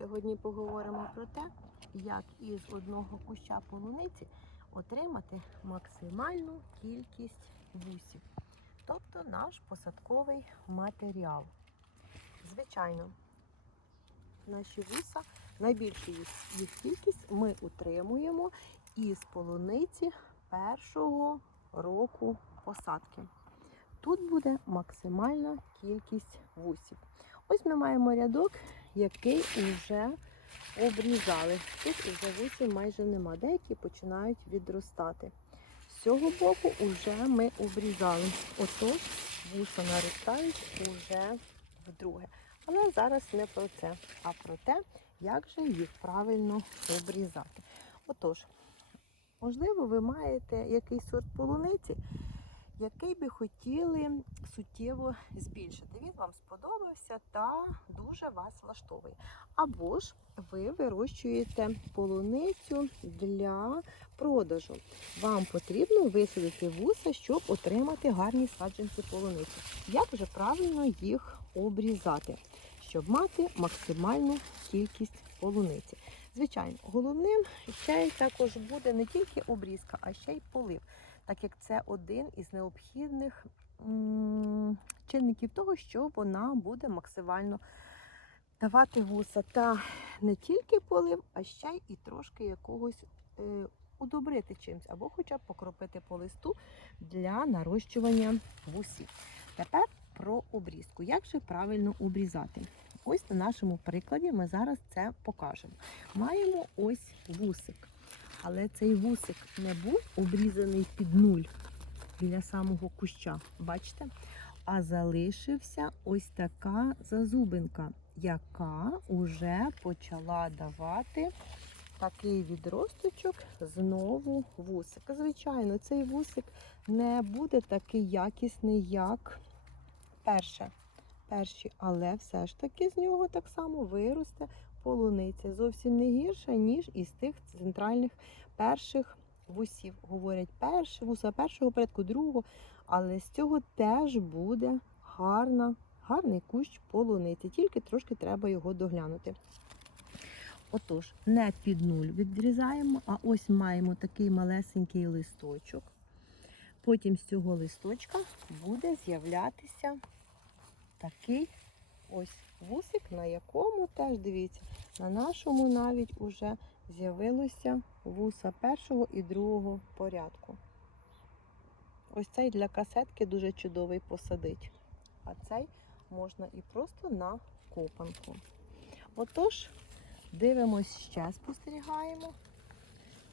Сьогодні поговоримо про те, як із одного куща полуниці отримати максимальну кількість вусів, тобто наш посадковий матеріал. Звичайно, наші вуса, найбільшу їх, кількість ми утримуємо із полуниці першого року посадки. Тут буде максимальна кількість вусів. Ось ми маємо рядок, який вже обрізали. Тут вже вусів майже нема. Деякі починають відростати. З цього боку вже ми обрізали. Отож, вуса наростають уже вдруге. Але зараз не про це, а про те, як же їх правильно обрізати. Отож, можливо, ви маєте якийсь сорт полуниці, який би хотіли суттєво збільшити. Він вам сподобався та дуже вас влаштовує. Або ж ви вирощуєте полуницю для продажу. Вам потрібно висадити вуса, щоб отримати гарні саджанці полуниці. Як же правильно їх обрізати, щоб мати максимальну кількість полуниці? Звичайно, головним ще й також буде не тільки обрізка, а ще й полив так як це один із необхідних чинників того, що вона буде максимально давати вуса. Та не тільки полив, а ще й і трошки якогось е, удобрити чимось, або хоча б покропити по листу для нарощування вусів. Тепер про обрізку. Як же правильно обрізати? Ось на нашому прикладі ми зараз це покажемо. Маємо ось вусик. Але цей вусик не був обрізаний під нуль біля самого куща, бачите? А залишився ось така зазубинка, яка вже почала давати такий відросточок знову вусик. Звичайно, цей вусик не буде такий якісний, як перше. перші, але все ж таки з нього так само виросте полуниця зовсім не гірша, ніж із тих центральних перших вусів. Говорять, перший вуса першого порядку, другого, але з цього теж буде гарна, гарний кущ полуниці, тільки трошки треба його доглянути. Отож, не під нуль відрізаємо, а ось маємо такий малесенький листочок. Потім з цього листочка буде з'являтися такий ось вусик, на якому теж, дивіться, на нашому навіть уже з'явилося вуса першого і другого порядку. Ось цей для касетки дуже чудовий посадить. А цей можна і просто на копанку. Отож, дивимось ще, спостерігаємо.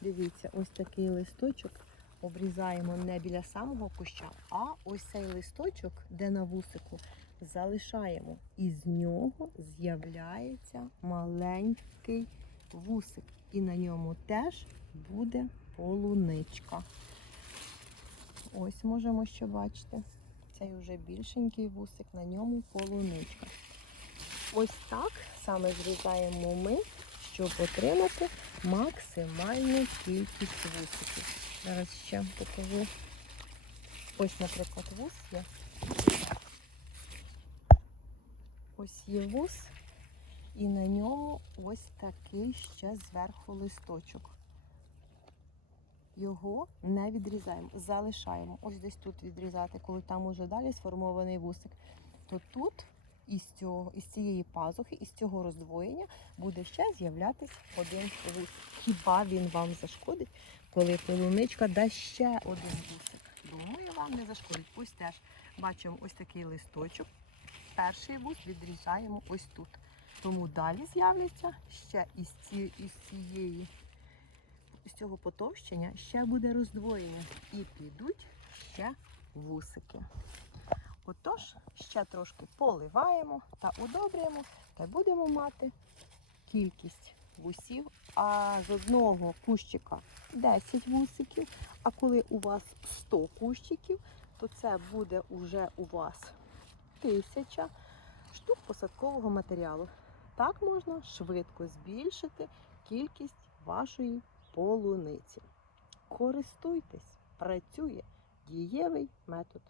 Дивіться, ось такий листочок обрізаємо не біля самого куща, а ось цей листочок, де на вусику, залишаємо. І з нього з'являється маленький вусик. І на ньому теж буде полуничка. Ось можемо ще бачити. Цей вже більшенький вусик, на ньому полуничка. Ось так саме зрізаємо ми, щоб отримати максимальну кількість вусиків. Зараз ще покажу. Ось, наприклад, вус є. Ось є вус, і на ньому ось такий ще зверху листочок. Його не відрізаємо, залишаємо. Ось десь тут відрізати, коли там уже далі сформований вусик. То тут із, цього, із цієї пазухи, із цього роздвоєння буде ще з'являтися один вусик. Хіба він вам зашкодить, коли полуничка дасть ще один вусик? Думаю, вам не зашкодить. Ось теж бачимо ось такий листочок. Перший вус відрізаємо ось тут. Тому далі з'являться ще із, ці, із цієї з цього потовщення ще буде роздвоєння і підуть ще вусики. Отож, ще трошки поливаємо та удобрюємо, та будемо мати кількість вусів. А з одного кущика 10 вусиків. А коли у вас 100 кущиків, то це буде уже у вас тисяча штук посадкового матеріалу. Так можна швидко збільшити кількість вашої полуниці. Користуйтесь, працює дієвий метод.